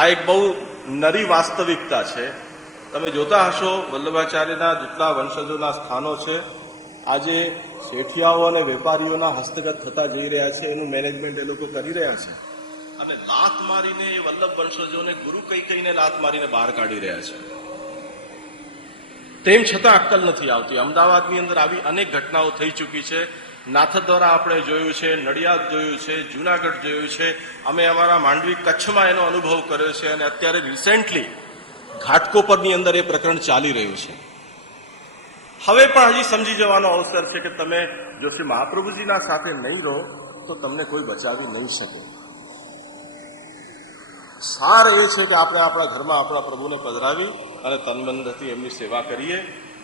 આ એક બહુ નરી વાસ્તવિકતા છે. તમે જોતા હશો વલ્લભાચાર્યના જેટલા વંશજોના સ્થાનો છે આજે શેઠિયાઓ અને વેપારીઓના હસ્તગત થતા જઈ રહ્યા છે. એનું મેનેજમેન્ટ એ લોકો કરી રહ્યા છે અને લાત મારીને એ વલ્લભ વંશજોને ગુરુ કહીને લાત મારીને બહાર કાઢી રહ્યા છે. તેમ છતાં અક્કલ નથી આવતી. અમદાવાદની અંદર આવી અનેક ઘટનાઓ થઈ ચૂકી છે. નાથદ્વારા આપણે જોયું છે, નડિયાદ જોયું છે, જુનાગઢ જોયું છે. અમે અમારા માંડવી કચ્છમાં એનો અનુભવ કર્યો છે અને અત્યારે રિસેન્ટલી ઘાટકોપરની અંદર એ પ્રકરણ ચાલી રહ્યું છે. હવે પણ હજી સમજી જવાનો અવસર છે કે તમે જો શ્રી મહાપ્રભુજીના સાથે નહીં રહો તો તમને કોઈ બચાવી નહીં શકે. સાર એ છે કે આપણે આપણા ઘરમાં આપણા પ્રભુને પધરાવી અને તનમનથી એમની સેવા કરીએ.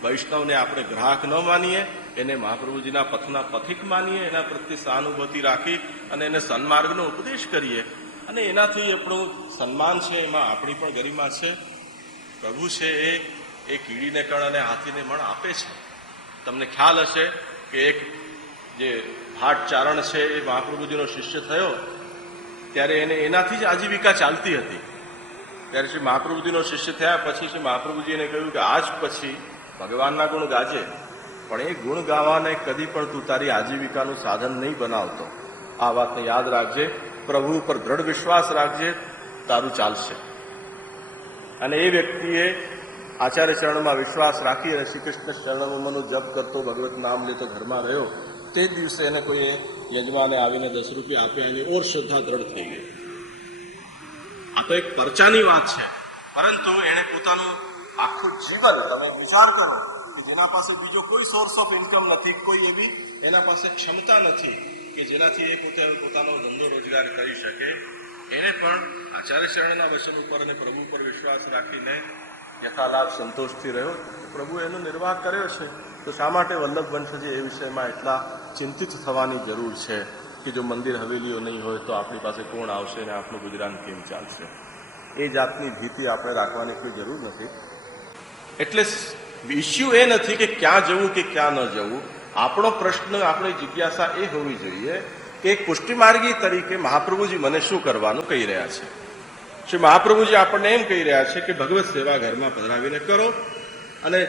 વૈષ્ણવને આપણે ગ્રાહક ન માનીએ, એને મહાપ્રભુજીના પથના પથિક માનીએ, એના પ્રત્યે સહાનુભૂતિ રાખી અને એને સન્માર્ગનો ઉપદેશ કરીએ અને એનાથી આપણું સન્માન છે, એમાં આપણી પણ ગરિમા છે. પ્રભુ છે એ કીડીને કણ અને હાથીને મણ આપે છે. તમને ખ્યાલ હશે કે એક જે ભાટ ચારણ છે એ મહાપ્રભુજીનો શિષ્ય થયો ત્યારે એને એનાથી જ આજીવિકા ચાલતી હતી. ત્યારે શ્રી મહાપ્રભુજીનો શિષ્ય થયા પછી શ્રી મહાપ્રભુજી એને કહ્યું કે આજ પછી ભગવાનના ગુણ ગાજે, પણ એ ગુણ ગાવાને કદી પણ તું તારી આજીવિકાનું સાધન નહીં બનાવતો. આ વાતને યાદ રાખજે, પ્રભુ ઉપર દ્રઢ વિશ્વાસ રાખજે, તારું ચાલશે. અને એ વ્યક્તિએ આચાર્ય ચરણમાં વિશ્વાસ રાખી અને શ્રી કૃષ્ણ શરણમનો જપ કરતો, ભગવત નામ લેતો ઘરમાં રહ્યો. તે જ દિવસે એને કોઈ યજમાને આવીને 10 રૂપિયા આપ્યા, એની ઓર શ્રદ્ધા દ્રઢ થઈ ગઈ. આ તો એક પરચાની વાત છે, પરંતુ એણે પોતાનું આખું જીવન, તમે વિચાર કરો કે જેના પાસે બીજો કોઈ સોર્સ ઓફ ઇન્કમ નથી, કોઈ એવી એના પાસે ક્ષમતા નથી કે જેનાથી એ પોતે પોતાનો ધંધો રોજગાર કરી શકે, એને પણ આચાર્ય શરણના વચન ઉપર અને પ્રભુ ઉપર વિશ્વાસ રાખીને યથાલાભ સંતોષથી રહ્યો. પ્રભુ એનો નિર્વાહ કર્યો છે. તો શા માટે વલ્લભ વંશજે એ વિષયમાં એટલા ચિંતિત થવાની જરૂર છે કે જો મંદિર હવેલીઓ નહીં હોય તો આપણી પાસે કોણ આવશે અને આપણું ગુજરાન કેમ ચાલશે? એ જાતની ભીતિ આપણે રાખવાની કોઈ જરૂર નથી. એટલે ઇસ્યુ એ નથી કે ક્યાં જવું કે ક્યાં ન જવું. આપણો પ્રશ્ન, આપણી જિજ્ઞાસા એ હોવી જોઈએ કે એક પુષ્ટિમાર્ગી તરીકે મહાપ્રભુજી મને શું કરવાનું કહી રહ્યા છે. શ્રી મહાપ્રભુજી આપણને એમ કહી રહ્યા છે કે ભગવત સેવા ઘરમાં પધરાવીને કરો અને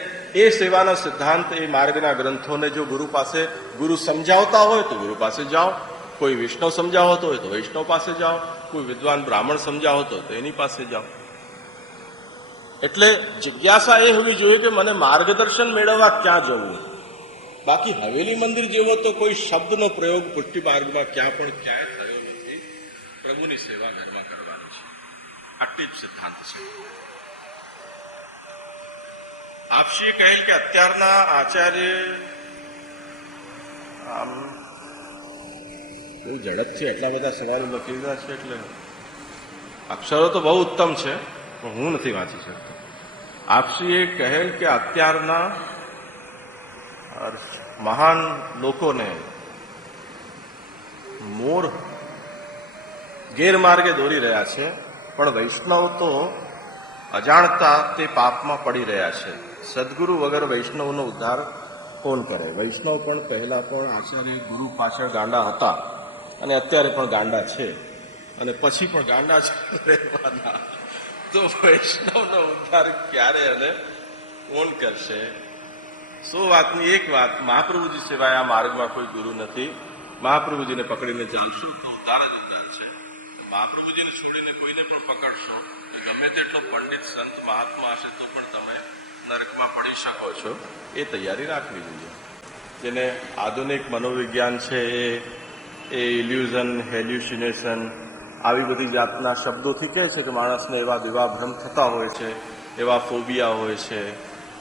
એ સેવાના સિદ્ધાંત, એ માર્ગના ગ્રંથોને જો ગુરુ સમજાવતા હોય તો ગુરુ પાસે જાઓ, કોઈ વૈષ્ણવ સમજાવતો હોય તો વૈષ્ણવ પાસે જાઓ, કોઈ વિદ્વાન બ્રાહ્મણ સમજાવતો હોય તો એની પાસે જાઓ. એટલે જિજ્ઞાસા એ હોવી જોઈએ કે મને માર્ગદર્શન મેળવવા ક્યાં જવું. બાકી હવેલી મંદિર જેવો તો કોઈ શબ્દનો પ્રયોગ પુષ્ટિ માર્ગમાં ક્યાં પણ ક્યાંય થયો નથી. પ્રભુની સેવા ઘરમાં કરવાની છે, આટલી જ સિદ્ધાંત છે. આપશ્રીએ કહેલ કે અત્યારના આચાર્ય આમ ઝડપથી એટલા બધા સવાલો લખી દીધા છે, એટલે અક્ષરો તો બહુ ઉત્તમ છે પણ હું નથી વાંચી શકતો. આપશ્રીએ કહેલ કે અત્યારના મહાન લોકોને મોર ગેરમાર્ગે દોરી રહ્યા છે, પણ વૈષ્ણવ તો અજાણતા તે પાપમાં પડી રહ્યા છે. સદગુરુ વગર વૈષ્ણવનો ઉદ્ધાર કોણ કરે? વૈષ્ણવ પણ પહેલા પણ આચાર્ય ગુરુ પાછળ ગાંડા હતા અને અત્યારે પણ ગાંડા છે અને પછી પણ ગાંડા જ રહેવાના. તો વૈષ્ણવનો ઉદ્ધાર ક્યારે અને કોણ કરશે? 100 વાતની એક વાત, મહાપ્રભુજી સિવાય આ માર્ગમાં કોઈ ગુરુ નથી. મહાપ્રભુજીને પકડીને ચાલશું તો ઉદ્ધાર જ ઉદ્ધાર છે. મહાપ્રભુજીને છોડીને કોઈને પણ પકડશો, ગમે તેટલો પંડિત સંત મહાત્મા હશે તો પણ તમે નરકમાં પડી શકો છો. એ તૈયારી રાખવી જોઈએ. જેને આધુનિક મનોવિજ્ઞાન છે એ ઇલ્યુઝન, હેલ્યુસિનેશન આવી બધી જાતના શબ્દોથી કહે છે કે માણસને એવા દિવાભ્રમ થતા હોય છે, એવા ફોબિયા હોય છે.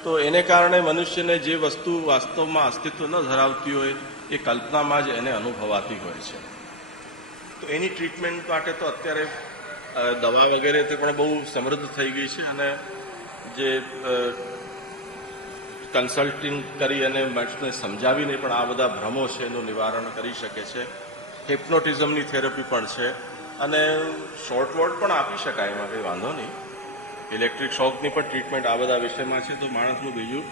તો એને કારણે મનુષ્યને જે વસ્તુ વાસ્તવમાં અસ્તિત્વ ન ધરાવતી હોય એ કલ્પનામાં જ એને અનુભવાતી હોય છે. તો એની ટ્રીટમેન્ટ માટે તો અત્યારે દવા વગેરે તે પણ બહુ સમૃદ્ધ થઈ ગઈ છે અને જે કન્સલ્ટિંગ કરી અને માણસને સમજાવીને પણ આ બધા ભ્રમો છે એનું નિવારણ કરી શકે છે. હિપ્નોટિઝમની થેરપી પણ છે અને શોર્ટ વર્ડ પણ આપી શકાય, એમાં કંઈ વાંધો નહીં. ઇલેક્ટ્રિક શોકની પણ ટ્રીટમેન્ટ આ બધા વિષયમાં છે, તો માણસનું બીજું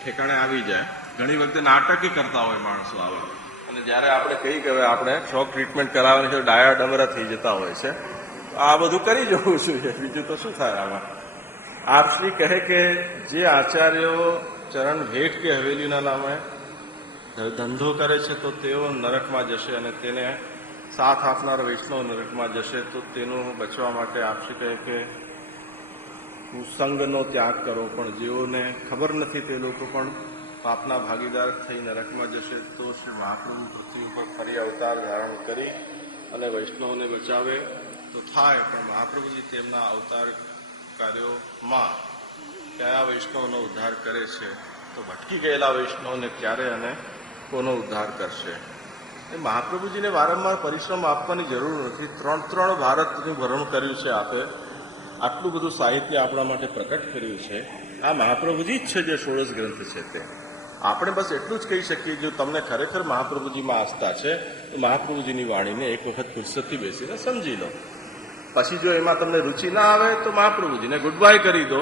ઠેકાણે આવી જાય. ઘણી વખતે નાટકી કરતા હોય માણસો આવા, અને જ્યારે આપણે કહીએ કે હવે આપણે શોક ટ્રીટમેન્ટ કરાવવાની છે ડાયા ડમરા થઈ જતા હોય છે. આ બધું કરી જવું જોઈએ, બીજું તો શું થાય આમાં. આપ શ્રી કહે કે જે આચાર્યો ચરણ ભેટ કે હવેલીના નામે ધંધો કરે છે તો તેઓ નરકમાં જશે, અને તેને સાથ આપનાર વૈષ્ણવ નરકમાં જશે. તો તેનું બચવા માટે આપ શ્રી કહે કે કુસંગનો ત્યાગ કરો, પણ જેઓને ખબર નથી તે લોકો પણ પાપના ભાગીદાર થઈ નરકમાં જશે. તો શ્રી મહાપ્રભુ પૃથ્વી ઉપર ફરી અવતાર ધારણ કરી અને વૈષ્ણવને બચાવે તો થાય, પણ મહાપ્રભુજી તેમના અવતાર કાર્યોમાં કયા વૈષ્ણવનો ઉદ્ધાર કરે છે, તો ભટકી ગયેલા વૈષ્ણવને ક્યારે અને કોનો ઉદ્ધાર કરશે. એ મહાપ્રભુજીને વારંવાર પરિશ્રમ આપવાની જરૂર નથી. ત્રણ ભારતનું ભરણ કર્યું છે આપે, આટલું બધું સાહિત્ય આપણા માટે પ્રકટ કર્યું છે. આ મહાપ્રભુજી જ છે જે 16 ગ્રંથ છે તે. આપણે બસ એટલું જ કહી શકીએ, જો તમને ખરેખર મહાપ્રભુજીમાં આસ્થા છે તો મહાપ્રભુજીની વાણીને એક વખત ફુરસતથી બેસીને સમજી લો. પછી જો એમાં તમને રુચિ ના આવે તો મહાપ્રભુજીને ગુડ બાય કરી દો,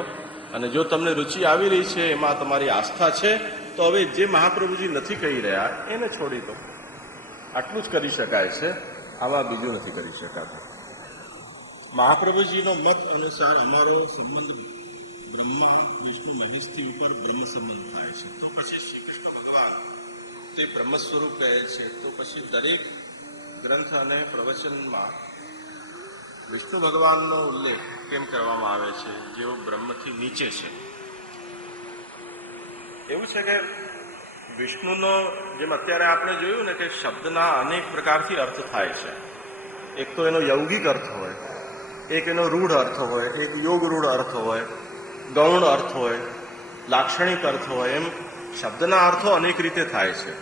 અને જો તમને રુચિ આવી રહી છે, એમાં તમારી આસ્થા છે, તો હવે જે મહાપ્રભુજી નથી કહી રહ્યા એને છોડી દો. આટલું જ કરી શકાય છે, આમાં બીજું નથી કરી શકાતું. મહાપ્રભુજીનો મત અનુસાર અમારો સંબંધ બ્રહ્મા વિષ્ણુ મહેશથી ઉપર બ્રહ્મ સંબંધ થાય છે. તો પછી શ્રી કૃષ્ણ ભગવાન તે બ્રહ્મ સ્વરૂપ કહે છે, તો પછી દરેક ગ્રંથ અને પ્રવચનમાં વિષ્ણુ ભગવાનનો ઉલ્લેખ કેમ કરવામાં આવે છે, જેઓ બ્રહ્મથી નીચે છે. એવું છે કે વિષ્ણુનો, જેમ અત્યારે આપણે જોયું ને કે શબ્દના અનેક પ્રકારથી અર્થ થાય છે. એક તો એનો યૌગિક અર્થ હોય, એક એનો રૂઢ અર્થ હોય, એક યોગ રૂઢ અર્થ હોય, ગૌણ અર્થ હોય, લાક્ષણિક અર્થ હોય. એમ શબ્દના અર્થો અનેક રીતે થાય છે.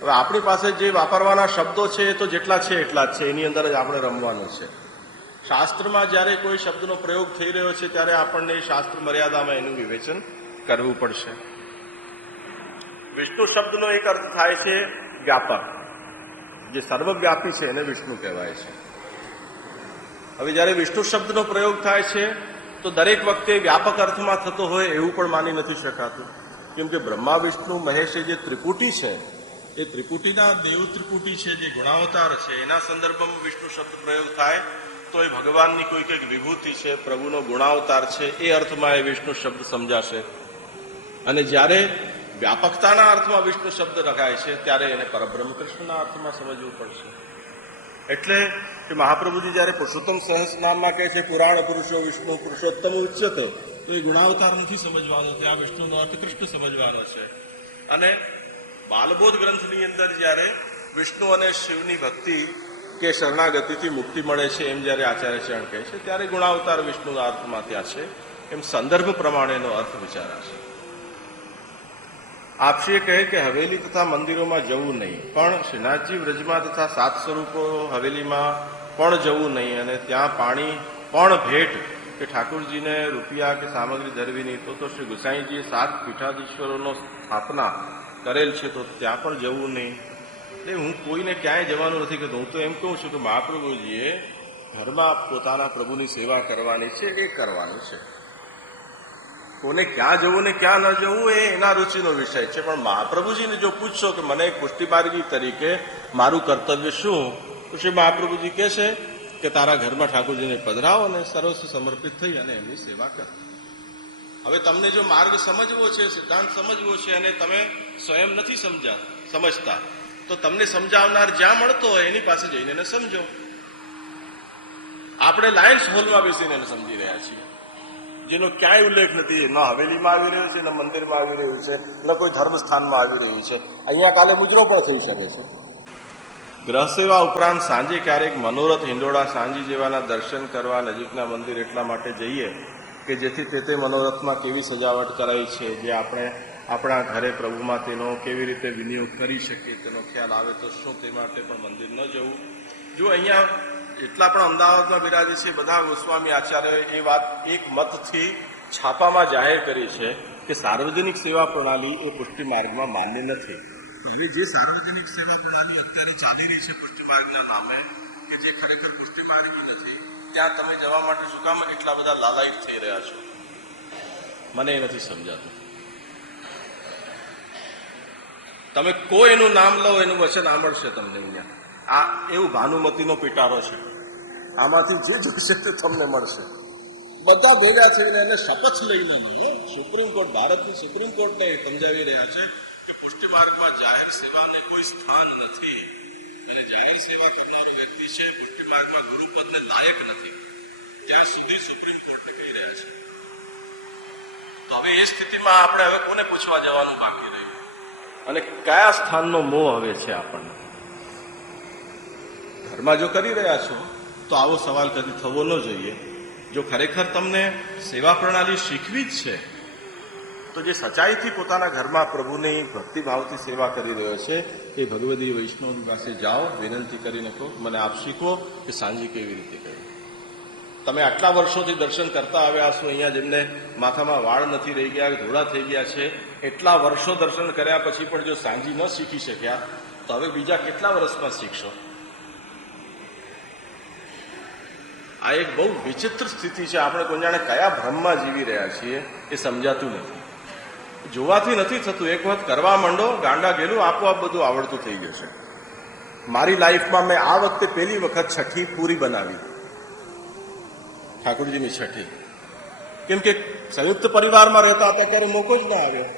હવે આપણી પાસે જે વાપરવાના શબ્દો છે એ તો જેટલા છે એટલા જ છે, એની અંદર જ આપણે રમવાનું છે. શાસ્ત્રમાં જ્યારે કોઈ શબ્દનો પ્રયોગ થઈ રહ્યો છે ત્યારે આપણને શાસ્ત્ર મર્યાદામાં એનું વિવેચન કરવું પડશે. વિષ્ણુ શબ્દનો એક અર્થ થાય છે વ્યાપક, જે સર્વવ્યાપી છે એને વિષ્ણુ કહેવાય છે. હવે જ્યારે વિષ્ણુ શબ્દનો પ્રયોગ થાય છે તો દરેક વખતે વ્યાપક અર્થમાં થતો હોય એવું પણ માની નથી શકાતું, કેમ કે બ્રહ્મા વિષ્ણુ મહેશ જે ત્રિપુટી છે, એ ત્રિપુટીના દેવ ત્રિપુટી છે, જે ગુણાવતાર છે, એના સંદર્ભમાં વિષ્ણુ શબ્દ પ્રયોગ થાય તો એ ભગવાનની કોઈ કંઈક વિભૂતિ છે, પ્રભુનો ગુણાવતાર છે, એ અર્થમાં એ વિષ્ણુ શબ્દ સમજાશે. અને જ્યારે વ્યાપકતાના અર્થમાં વિષ્ણુ શબ્દ રખાય છે ત્યારે એને પરબ્રહ્મ કૃષ્ણના અર્થમાં સમજવું પડશે. એટલે કે મહાપ્રભુજી જ્યારે પુરુષોત્તમ સહસ્રનામમાં કહે છે પુરાણ પુરુષો વિષ્ણુ પુરુષોત્તમ ઉચ્ચતે, તો એ ગુણાવતાર નથી સમજવાનો, ત્યાં વિષ્ણુનો અર્થ કૃષ્ણ સમજવાનો છે. અને બાલબોધ ગ્રંથની અંદર જ્યારે વિષ્ણુ અને શિવની ભક્તિ કે શરણાગતિથી મુક્તિ મળે છે એમ જ્યારે આચાર્ય ચરણ કહે છે, ત્યારે ગુણાવતાર વિષ્ણુના અર્થમાં ત્યાં છે. એમ સંદર્ભ પ્રમાણેનો અર્થ વિચારાશે. આપશ્રીએ કહે કે હવેલી તથા મંદિરોમાં જવું નહીં, પણ શ્રીનાથજી વ્રજમાં તથા 7 સ્વરૂપો હવેલીમાં પણ જવું નહીં, અને ત્યાં પાણી પણ ભેટ કે ઠાકોરજીને રૂપિયા કે સામગ્રી ધરવી નહીં. તો શ્રી ગુસાઈજીએ 7 પીઠાધીશ્વરોનો સ્થાપના કરેલ છે, તો ત્યાં પણ જવું નહીં. એટલે હું કોઈને ક્યાંય જવાનું નથી કહેતો. હું તો એમ કહું છું કે મહાપ્રભુજીએ ઘરમાં પોતાના પ્રભુની સેવા કરવાની છે, એ કરવાનું છે. કોને ક્યાં જવું ને ક્યાં ન જવું એ એના રુચિનો વિષય છે. પણ મહાપ્રભુજીને જો પૂછશો કે મને એક પુષ્ટિમાર્ગી તરીકે મારું કર્તવ્ય શું, તો શ્રી મહાપ્રભુજી કહેશે કે તારા ઘરમાં ઠાકોરજીને પધરાવો અને સર્વસ્વ સમર્પિત થઈ અને એમની સેવા કરો. હવે તમને જો માર્ગ સમજવો છે, સિદ્ધાંત સમજવો છે, અને તમે સ્વયં નથી સમજતા, તો તમને સમજાવનાર જ્યાં મળતો હોય એની પાસે જઈને એને સમજો. આપણે લાયન્સ હોલમાં બેસીને એને સમજી રહ્યા છીએ, જેનો ક્યાંય ઉલ્લેખ નથી. ન હવેલીમાં આવી રહ્યો છે, ન મંદિરમાં આવી રહ્યું છે, ન કોઈ ધર્મસ્થાનમાં આવી રહ્યું છે. અહીંયા કાલે મુજરો પણ થઈ શકે છે. ગ્રહ સેવા ઉપરાંત સાંજે ક્યારેક મનોરથ, હિંડોળા, સાંજી જેવાના દર્શન કરવા નજીકના મંદિર એટલા માટે જઈએ કે જેથી તે મનોરથમાં કેવી સજાવટ કરાઈ છે, જે આપણે આપણા ઘરે પ્રભુમાં તેનો કેવી રીતે વિનિયોગ કરી શકીએ તેનો ખ્યાલ આવે, તો શું તે માટે પણ મંદિર ન જવું? જો અહીંયા એટલા પણ અમદાવાદમાં બિરાજે છે બધા ગોસ્વામી આચાર્યોએ એ વાત એક મતથી છાપામાં જાહેર કરી છે કે સાર્વજનિક સેવા પ્રણાલી એ પુષ્ટિ માર્ગમાં માન્ય નથી. હવે જે સાર્વજનિક સેવા પ્રણાલી અત્યારે ચાલી રહી છે પુષ્ટિ માર્ગના નામે, કે જે ખરેખર પુષ્ટિ માર્ગી નથી, ત્યાં તમે જવા માટે શું કામ એટલા બધા લાલાયિત થઈ રહ્યા છો? મને એ નથી સમજાતું. તમે કોઈ એનું નામ લો, એનું વચન સાંભળશે તમને અહીંયા. આ એવું ભાનુમતીનો પિટારો છે. આમાંથી જે જોઈશે તે તમને મળશે. બધા ભેગા થઈને એને શપથ લઈને સુપ્રીમ કોર્ટ, ભારતની સુપ્રીમ કોર્ટને સમજાવી રહ્યા છે કે પુષ્ટિ માર્ગમાં જાહેર સેવાને કોઈ સ્થાન નથી અને જાહેર સેવા કરનારો વ્યક્તિ છે પુષ્ટિ માર્ગમાં ગુરુપદને લાયક નથી. ત્યાં સુધી સુપ્રીમ કોર્ટને કહી રહ્યા છે. તો હવે એ સ્થિતિમાં આપણે હવે કોને પૂછવા જવાનું બાકી રહ્યું અને કયા સ્થાનનો મોહ હવે છે આપણને? ઘરમાં જો કરી રહ્યા છો તો આવો સવાલ કદી થવો ન જોઈએ. જો ખરેખર તમને સેવા પ્રણાલી શીખવી જ છે તો જે સચ્ચાઈથી પોતાના ઘરમાં પ્રભુની ભક્તિભાવથી સેવા કરી રહ્યો છે એ ભગવદી વૈષ્ણવ પાસે જાઓ, વિનંતી કરીને કહો મને આપ શીખવો કે સાંજે કેવી રીતે કરવું. તમે આટલા વર્ષોથી દર્શન કરતા આવ્યા છો, અહીંયા જેમને માથામાં વાળ નથી રહી ગયા, ધોળા થઈ ગયા છે, એટલા વર્ષો દર્શન કર્યા પછી પણ જો સાંજી ન શીખી શક્યા તો હવે બીજા કેટલા વર્ષમાં શીખશો? આ એક બહુ વિચિત્ર સ્થિતિ છે. આપણે કોઈ જાણે કયા ભ્રમમાં જીવી રહ્યા છીએ એ સમજાતું નથી. જોવાથી નથી થતું. એક વખત કરવા માંડો, ગાંડા ગયેલું આપોઆપ બધું આવડતું થઈ જશે. મારી લાઈફમાં મેં આ વખતે પહેલી વખત છઠ્ઠી પૂરી બનાવી, ઠાકોરજીની છઠ્ઠી. કેમ કે સંયુક્ત પરિવારમાં રહેતા હતા ત્યારે મોકો જ ના આવ્યો.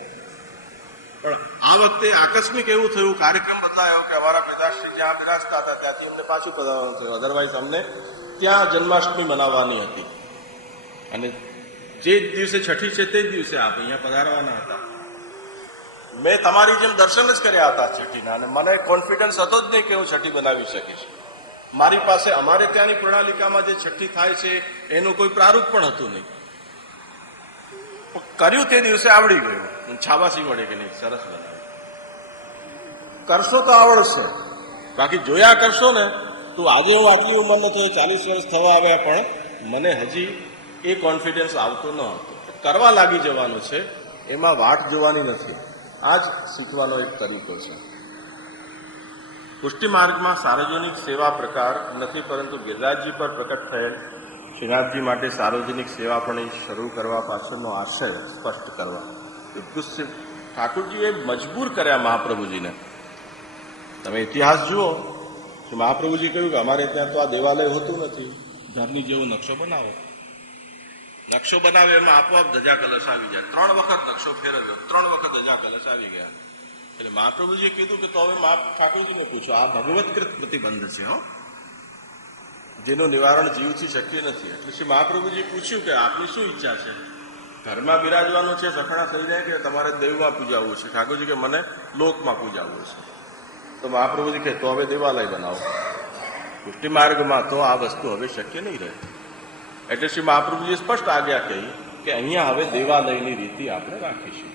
પણ આ વખતે આકસ્મિક એવું થયું, કાર્યક્રમ બદલાયો કે અમારા પિતાશ્રી જ્યાં બિરાજતા હતા ત્યાંથી અમને પાછું પધારવાનું થયું. અધરવાઇઝ અમને ત્યાં જન્માષ્ટમી મનાવવાની હતી અને જે દિવસે છઠ્ઠી છે તે જ દિવસે આપ અહીંયા પધારવાના હતા. મેં તમારી જેમ દર્શન જ કર્યા હતા છઠ્ઠીના અને મને કોન્ફિડન્સ હતો જ નહીં કે હું છઠ્ઠી બનાવી શકીશ. મારી પાસે અમારે ત્યાંની પ્રણાલિકામાં જે છઠ્ઠી થાય છે એનું કોઈ પ્રારૂપ પણ હતું નહીં. કર્યું તે દિવસે આવડી ગયું. છાબાસી વળે કે નહીં, સરસ બનાવ્યું. કરશો તો આવડશે, બાકી જોયા કરશો ને. તો આજે હું આટલી ઉંમરનો થયો, 40 વર્ષ થવા આવ્યા, પણ મને હજી એ કોન્ફિડન્સ આવતો ન હતો. કરવા લાગી જવાનું છે, એમાં વાટ જોવાની નથી. આ જ શીખવાનો એક તરીકો છે. પુષ્ટિ માર્ગમાં સાર્વજનિક સેવા પ્રકાર નથી, પરંતુ ગિરિરાજજી પર પ્રકટ થયેલ શ્રીનાથજી માટે સાર્વજનિક સેવા પણ શરૂ કરવા પાછળનો આશય સ્પષ્ટ કરવા. ઠાકોરજીએ મજબૂર કર્યા મહાપ્રભુજીને. તમે ઇતિહાસ જુઓ, મહાપ્રભુજી કહ્યું કે અમારે ત્યાં તો આ દેવાલય હોતું નથી, ઘરની જેવો નકશો બનાવો. નકશો બનાવે એમાં આપોઆપ ધજા કલશ આવી જાય. 3 વખત નકશો ફેરવ્યો, 3 વખત ધજા કલશ આવી ગયા. એટલે મહાપ્રભુજીએ કીધું કે તો હવે ઠાકોરજીને પૂછો, આ ભગવત્કૃત પ્રતિબંધ છે, જેનું નિવારણ જીવથી શક્ય નથી. એટલે શ્રી મહાપ્રભુજીએ પૂછ્યું કે આપની શું ઈચ્છા છે? ઘરમાં બિરાજવાનું છે, સખણા થઈ જાય, કે તમારે દેવમાં પૂજાવવું છે? ઠાકોરજી કે મને લોકમાં પૂજાવવું છે. તો મહાપ્રભુજી કહે તો હવે દેવાલય બનાવો. પુષ્ટિ માર્ગમાં તો આ વસ્તુ હવે શક્ય નહીં રહે. એટલે શ્રી મહાપ્રભુજીએ સ્પષ્ટ આજ્ઞા કહી કે અહીંયા હવે દેવાલયની રીતિ આપણે રાખીશું.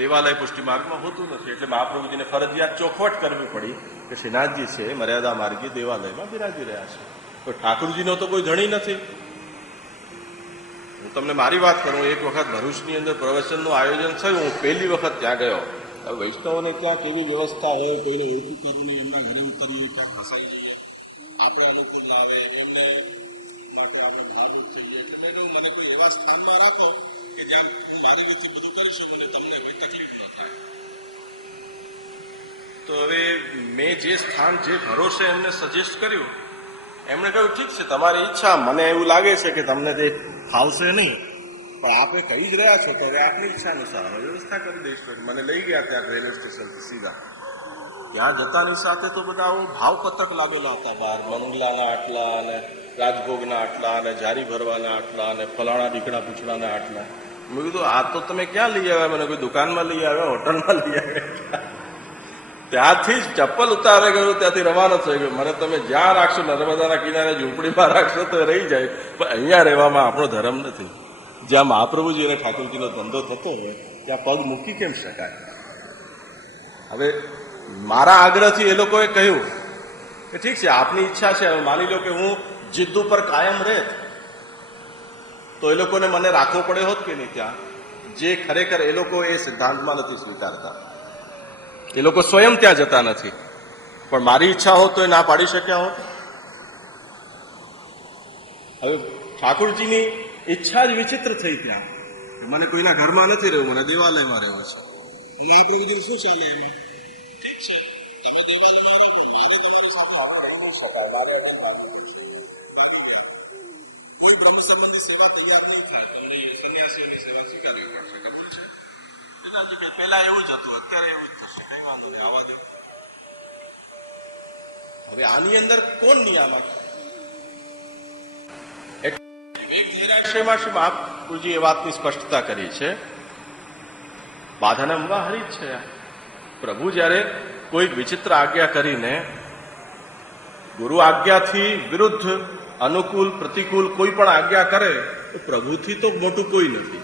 દેવાલય પુષ્ટિ માર્ગમાં હોતું નથી. એટલે મહાપ્રભુજીને ફરજિયાત ચોખવટ કરવી પડી કે શ્રીનાથજી છે મર્યાદા માર્ગી દેવાલયમાં બિરાજી રહ્યા છે. તો ઠાકોરજીનો તો કોઈ ધણી નથી. હું તમને મારી વાત કરું, એક વખત ભરૂચની અંદર પ્રવચનનું આયોજન થયું, હું પહેલી વખત ત્યાં ગયો. હવે વૈષ્ણવોને ત્યાં કેવી વ્યવસ્થા હોય, કોઈને ઓળખું કરવું નહીં, એમના ઘરે ઉતરીએ, ક્યાંક ફસાઈ જઈએ, આપણે અનુકૂળ ના આવે, એમને માટે આપણે ભાગરૂપ થઈએ. એટલે મેં કહ્યું મને કોઈ એવા સ્થાનમાં રાખો કે જ્યાં હું મારી રીતે બધું કરી શકું અને તમને કોઈ તકલીફ ન થાય. તો હવે મેં જે સ્થાન જે ભરોસે એમને સજેસ્ટ કર્યું, એમણે કહ્યું ઠીક છે તમારી ઈચ્છા, મને એવું લાગે છે કે તમને તે ફાવશે નહીં, પણ આપે કહી જ રહ્યા છો તો હવે આપની ઈચ્છા અનુસાર અમે વ્યવસ્થા કરી દઈશું. મને લઈ ગયા ત્યાં રેલવે સ્ટેશનથી સીધા. ત્યાં જતાની સાથે તો બધા આવો ભાવપત્રક લાગેલા હતા બહાર, મંગલાના આટલા અને રાજભોગના આટલા અને જારી ભરવાના આટલા અને ફલાણા દીકડા પૂછડાના આટલા. મેં કીધું આ તો તમે ક્યાં લઈ આવ્યા? મને કોઈ દુકાનમાં લઈ આવ્યા, હોટલમાં લઈ આવ્યા? ત્યાંથી જ ચપ્પલ ઉતારે ગયું, ત્યાંથી રવાના થઈ ગયો. મને તમે જ્યાં રાખશો, નર્મદાના કિનારે ઝૂંપડીમાં રાખશો તો રહી જાય, પણ અહીંયા રહેવામાં આપણો ધર્મ નથી. જ્યાં મહાપ્રભુજી અને ઠાકોરજીનો ધંધો થતો હોય ત્યાં પગ મૂકી કેમ શકાય? હવે મારા આગ્રહથી એ લોકોએ કહ્યું કે ઠીક છે આપની ઈચ્છા છે, હવે માની લો કે હું જિદ્દ ઉપર કાયમ રહેત તો એ લોકોને મને રાખવો પડે હોત કે નહીં ત્યાં, જે ખરેખર એ લોકો એ સિદ્ધાંતમાં નથી સ્વીકારતા. એ લોકો સ્વયં ત્યાં જતા નથી, પણ મારી ઈચ્છા હોત તો એ ના પાડી શક્યા હોત. હવે ઠાકોરજીની ઈચ્છા જ વિચિત્ર થઈ ત્યાં. મને કોઈના ઘરમાં નથી રહેવું, મને દેવાલયમાં રહેવું છે. મહાપ્રભુજી શું ચાલે એમાં? ઠીક છે તમે દેવાલયમાં રહો, મારે તમારી સાથે પછી બ્રહ્મ સંબંધી સેવા તૈયાર નહીં થાય, તમને સંન્યાસીઓની સેવા સ્વીકારવી પડશે. ખબર છે? પિતાજી કે પહેલા એવું જ હતું, અત્યારે એવું જ થશે, કઈ વાંધો નહીં, આવા દો. હવે આની અંદર કોણ નિયામક? શ્રી મહાપુરુજી એ વાતની સ્પષ્ટતા કરી છે. બાધાને અંબા હરી જ છે. પ્રભુ જ્યારે કોઈ વિચિત્ર આજ્ઞા કરીને ગુરુ આજ્ઞાથી વિરુદ્ધ અનુકૂળ પ્રતિકૂળ કોઈ પણ આજ્ઞા કરે તો પ્રભુથી તો મોટું કોઈ નથી.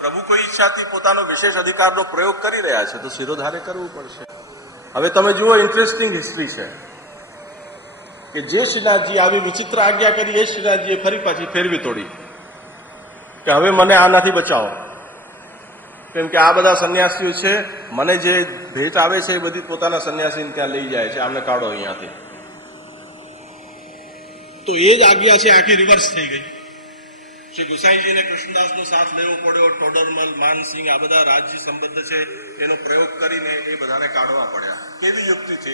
પ્રભુ કોઈ ઈચ્છાથી પોતાનો વિશેષ અધિકારનો પ્રયોગ કરી રહ્યા છે તો શિરોધારે કરવું પડશે. હવે તમે જુઓ, ઇન્ટરેસ્ટિંગ હિસ્ટ્રી છે કે જે શ્રીનાથજી આવી વિચિત્ર આજ્ઞા કરી એ શ્રીનાથજીએ ફરી પાછી ફેરવી તોડી કે હવે મને આનાથી બચાવો, કેમ કે આ બધા સંન્યાસીઓ છે, મને જે ભેટ આવે છે એ બધી પોતાના સંન્યાસીને ત્યાં લઈ જાય છે, આમને કાઢો અહીંયાથી. તો એ જ આજ્ઞા છે આખી રિવર્સ થઈ ગઈ. શ્રી ગુસાઈજીને કૃષ્ણદાસનો સાથ લેવો પડ્યો, ટોડરમલ, માનસિંહ, આ બધા રાજ્ય સંબંધ છે એનો પ્રયોગ કરીને એ બધાને કાઢવા પડ્યા. કેવી યુક્તિ છે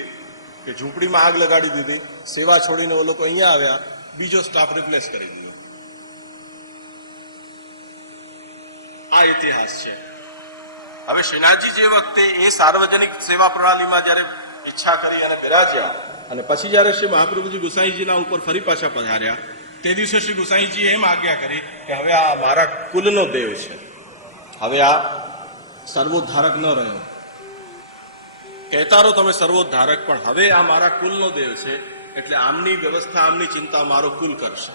કે ઝૂંપડીમાં આગ લગાડી દીધી, સેવા છોડીને એ લોકો અહીંયા આવ્યા, બીજો સ્ટાફ રિપ્લેસ કરી દીધો. આ ઇતિહાસ છે. હવે શ્રીનાથજી જે વખતે એ સાર્વજનિક સેવા પ્રણાલીમાં જયારે ઈચ્છા કરી અને બિરાજ્યા અને પછી જયારે શ્રી મહાપ્રભુજી ગુસાઈજીના ઉપર ફરી પાછા પધાર્યા તે દિવસે શ્રી ગુસાઈજીએ એમ આજ્ઞા કરી કે હવે આ મારા કુલનો દેવ છે, હવે આ સર્વોદ્ધારક ન રહ્યો. કહેતા રહો તમે સર્વોદ્ધારક, પણ હવે આ મારા કુલનો દેવ છે એટલે આમની વ્યવસ્થા, આમની ચિંતા મારો કુલ કરશે.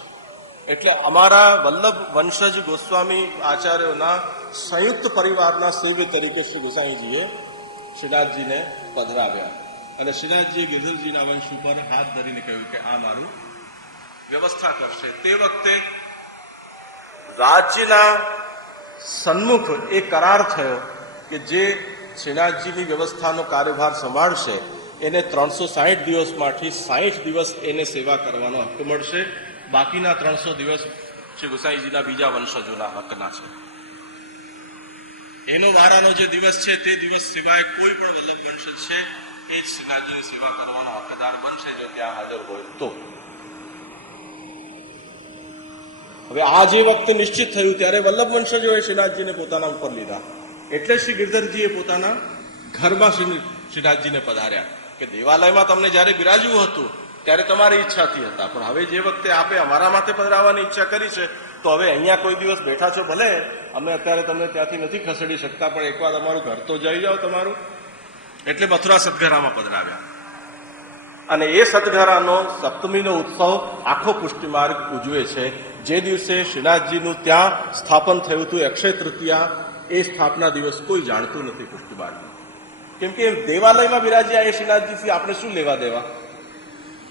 એટલે અમારા વલ્લભ વંશજ ગોસ્વામી આચાર્યોના સંયુક્ત પરિવારના સેવ્ય તરીકે શ્રી ગુસાઈજીએ શ્રીનાથજીને પધરાવ્યા અને શ્રીનાથજીએ ગિરધરજીના વંશ ઉપર હાથ ધરીને કહ્યું કે આ મારું વ્યવસ્થા કરશે. તે વખતે રાજ્યના સન્મુખ એ કરાર થયો કે જે શ્રીનાથજીની વ્યવસ્થાનો કાર્યભાર સંભાળશે એને 360 દિવસમાંથી 60 દિવસ એને સેવા કરવાનો હક મળશે, બાકીના 300 દિવસ શ્રી ગુસાઈજીના બીજા વંશજોના હકના છે. એનો વારાનો જે દિવસ છે તે દિવસ સિવાય કોઈ પણ વલ્લભ વંશજ છે એ જ શ્રીનાથજીની સેવા કરવાનો હકદાર બનશે જો ત્યાં હાજર હોય તો. હવે આ જે વખતે નિશ્ચિત થયું ત્યારે વલ્લભ વંશજોએ શ્રીનાથજીને પોતાના ઉપર લીધા. એટલે શ્રી ગિરધરજીએ પોતાના ઘરમાં શ્રીનાથજીને પધાર્યા કે દેવાલયમાં તમને જયારે બિરાજવું હતું ત્યારે તમારી ઈચ્છાથી હતા, પણ હવે જે વખતે આપે અમારા માટે પધરાવવાની ઈચ્છા કરી છે તો હવે અહીંયા કોઈ દિવસ બેઠા છો, ભલે અમે અત્યારે તમને ત્યાંથી નથી ખસેડી શકતા, પણ એકવાર અમારું ઘર તો જઈ જાઓ તમારું. એટલે મથુરા સદઘરામાં પધરાવ્યા અને એ સદઘરાનો સપ્તમીનો ઉત્સવ આખો પુષ્ટિમાર્ગ ઉજવે છે. જે દિવસે શ્રીનાથજીનું ત્યાં સ્થાપન થયું હતું અક્ષય તૃતીયા, એ સ્થાપના દિવસ કોઈ જાણતું નથી પુષ્ટિમાર્ગમાં, કેમ કે દેવાલયમાં બિરાજ્યા એ શ્રીનાથજીથી આપણે શું લેવા દેવા?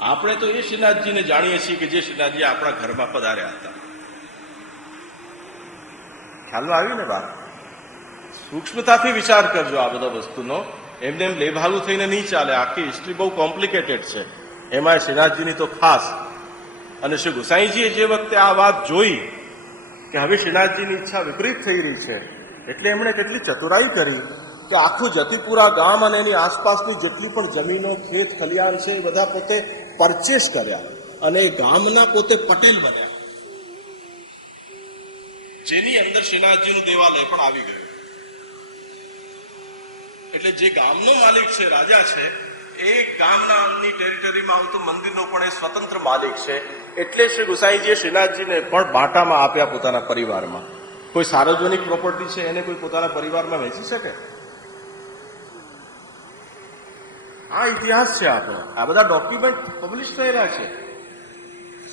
આપણે તો એ શ્રીનાથજીને જાણીએ છીએ કે જે શ્રીનાથજી આપણા ઘરમાં પધાર્યા હતા. ખ્યાલ આવી ને વાત? સૂક્ષ્મતાથી વિચાર કરજો આ બધા વસ્તુનો. એમને એમ લેભાગુ થઈને નહીં ચાલે. આખી હિસ્ટ્રી બહુ કોમ્પ્લિકેટેડ છે, એમાં શ્રીનાથજીની તો ખાસ. અને શ્રી ગુસાઈજીએ જે વખતે આ વાત જોઈ કે હવે શ્રીનાથજીની ઈચ્છા વિપરીત થઈ રહી છે એટલે એમણે કેટલી ચતુરાઈ કરી કે આખું જતીપુરા ગામ અને એની આસપાસની જેટલી પણ જમીનો, ખેત ખલિયાણ છે એ બધા પોતે પરચેસ કર્યા અને ગામના પોતે પટેલ બન્યા, જેની અંદર શ્રીનાથજીનું દેવાલય પણ આવી ગયું. એટલે જે ગામનો માલિક છે, રાજા છે, એ ગામના ટેરિટરીમાં આવતું મંદિરનો પણ એ સ્વતંત્ર માલિક છે. એટલે શ્રી ગુસાઈજીએ શ્રીનાથજીને પણ બાટામાં આપ્યા પોતાના પરિવારમાં. કોઈ સાર્વજનિક પ્રોપર્ટી છે એને કોઈ પોતાના પરિવારમાં વહેંચી શકે? આ ઇતિહાસ છે આપણો. આ બધા ડોક્યુમેન્ટ પબ્લિશ થયેલા છે.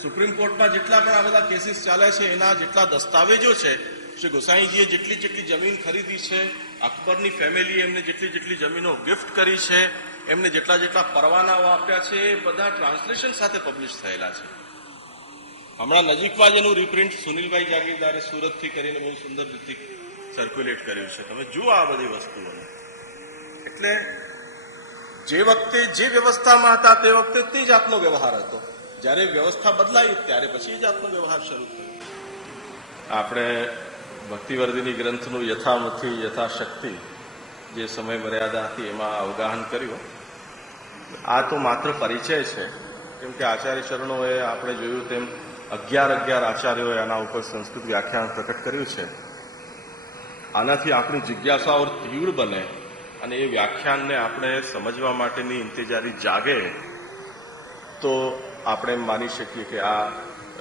સુપ્રીમ કોર્ટમાં જેટલા પણ આ બધા કેસીસ ચાલે છે એના જેટલા દસ્તાવેજો છે, શ્રી ગોસાઈજીએ જેટલી જમીન ખરીદી છે, અકબરની ફેમિલી એમને જેટલી જમીનો ગિફ્ટ કરી છે, એમને જેટલા પરવાનાઓ આપ્યા છે, એ બધા ટ્રાન્સલેશન સાથે પબ્લિશ થયેલા છે. હમણાં નજીકમાં જ એનું રિપ્રિન્ટ સુનિલભાઈ જાગીરદારે સુરતથી કરીને બહુ સુંદર રીતે સર્ક્યુલેટ કર્યું છે. તમે જુઓ આ બધી વસ્તુઓને. એટલે જે વખતે જે વ્યવસ્થામાં હતા તે વખતે તે જાતનો વ્યવહાર હતો. જ્યારે વ્યવસ્થા બદલાઈ ત્યારે પછી એ જાતનો વ્યવહાર શરૂ થયો. આપણે ભક્તિવર્ધિની ગ્રંથનું યથામથી યથાશક્તિ જે સમય મર્યાદા હતી એમાં અવગાહન કર્યું. આ તો માત્ર પરિચય છે. કેમ કે આચાર્ય ચરણોએ આપણે જોયું તેમ 11 આચાર્યોએ આના ઉપર સંસ્કૃત વ્યાખ્યાન પ્રકટ કર્યું છે. આનાથી આપણી જિજ્ઞાસાઓ તીવ્ર બને અને એ વ્યાખ્યાનને આપણે સમજવા માટેની ઇંતજારી જાગે તો આપણે એમ માની શકીએ કે આ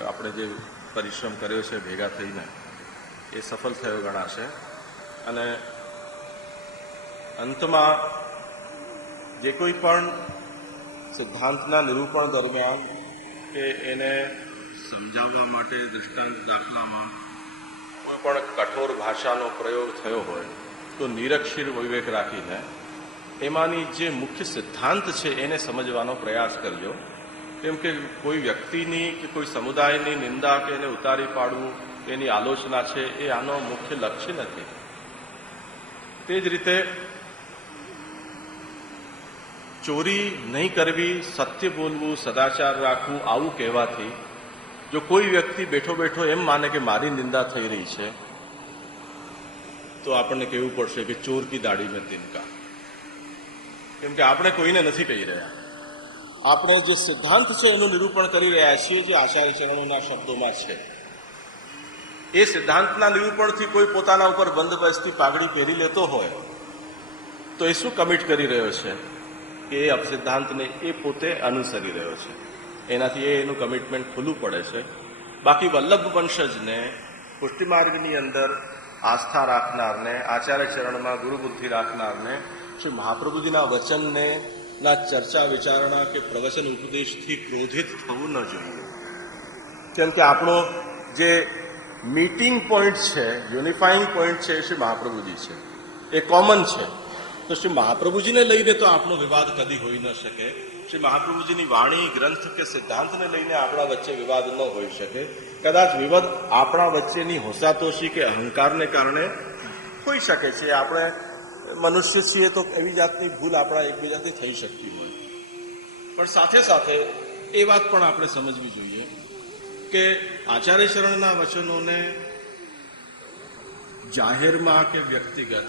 આપણે જે પરિશ્રમ કર્યો છે ભેગા થઈને એ સફળ થયો ગણાશે. અને અંતમાં જે કોઈ પણ સિદ્ધાંતના નિરૂપણ દરમિયાન કે એને સમજાવવા માટે દૃષ્ટાંત દાખલામાં કોઈ પણ કઠોર ભાષાનો પ્રયોગ થયો હોય તો નિરક્ષર વિવેક રાખીને એમાંની જે મુખ્ય સિદ્ધાંત છે એને સમજવાનો પ્રયાસ કરજો. કેમ કે કોઈ વ્યક્તિની કે કોઈ સમુદાયની નિંદા કે એને ઉતારી પાડવું એની આલોચના છે એ આનો મુખ્ય લક્ષ્ય નથી. તે જ રીતે ચોરી નહીં કરવી, સત્ય બોલવું, સદાચાર રાખવું આવું કહેવાથી જો કોઈ વ્યક્તિ બેઠો બેઠો એમ માને કે મારી નિંદા થઈ રહી છે તો આપણને કહેવું પડશે કે ચોર કી દાઢી મેં તિનકા. કેમ કે આપણે કોઈને નથી કહી રહ્યા, આપણે જે સિદ્ધાંત છે એનું નિરૂપણ કરી રહ્યા છીએ જે આચાર્ય ચરણોના શબ્દોમાં છે. એ સિદ્ધાંતના નિરૂપણથી કોઈ પોતાના ઉપર બંદોબસ્તી પાઘડી પહેરી લેતો હોય તો એ શું કમિટ કરી રહ્યો છે કે એ અપસિદ્ધાંતને એ પોતે અનુસરી રહ્યો છે. એનાથી એનું કમિટમેન્ટ ખુલ્લું પડે છે. બાકી વલ્લભ વંશજને પુષ્ટિમાર્ગની અંદર આસ્થા રાખનારને, આચાર્ય ચરણમાં ગુરુબુદ્ધિ રાખનારને શ્રી મહાપ્રભુજીના વચનને ના ચર્ચા વિચારણા કે પ્રવચન ઉપદેશથી ક્રોધિત થવું ન જોઈએ. કેમ કે આપણો જે મીટિંગ પોઈન્ટ છે, યુનિફાઈંગ પોઈન્ટ છે એ શ્રી મહાપ્રભુજી છે, એ કોમન છે. તો શ્રી મહાપ્રભુજીને લઈને તો આપણો વિવાદ કદી હોઈ ન શકે. શ્રી મહાપ્રભુજીની વાણી, ગ્રંથ કે સિદ્ધાંતને લઈને આપણા વચ્ચે વિવાદ ન હોઈ શકે. કદાચ વિવાદ આપણા વચ્ચેની હોંસાતોષી કે અહંકારને કારણે હોઈ શકે છે. આપણે મનુષ્ય છીએ તો એવી જાતની ભૂલ આપણા એકબીજાથી થઈ શકતી હોય. પણ સાથે સાથે એ વાત પણ આપણે સમજવી જોઈએ કે આચાર્ય ચરણના વચનોને જાહેરમાં કે વ્યક્તિગત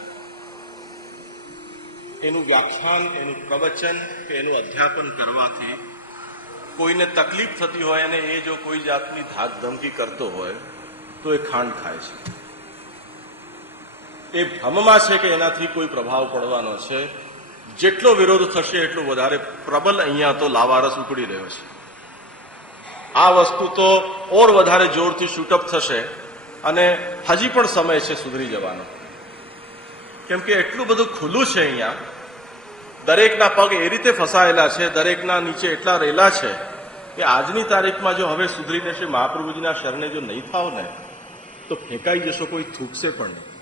એનું વ્યાખ્યાન, એનું પ્રવચન કે એનું અધ્યાપન કરવાથી કોઈને તકલીફ થતી હોય અને એ જો કોઈ જાતની ધાક ધમકી કરતો હોય તો એ ખાંડ ખાય છે. એ ભ્રમમાં છે કે એનાથી કોઈ પ્રભાવ પડવાનો છે. જેટલો વિરોધ થશે એટલો વધારે પ્રબલ અહીંયા તો લાવારસ ઉકળી રહ્યો છે. આ વસ્તુ તો ઓર વધારે જોરથી શૂટઅપ થશે અને હજી પણ સમય છે સુધરી જવાનો. કેમ કે એટલું બધું ખુલ્લું છે અહીંયા, દરેકના પગ એ રીતે ફસાયેલા છે, દરેકના નીચે એટલા રેલા છે કે આજની તારીખમાં જો હવે સુધરીને શ્રી મહાપ્રભુજીના શરણે જો નહીં થાવ ને તો ફેંકાઈ જશો, કોઈ થૂકશે પણ નહીં.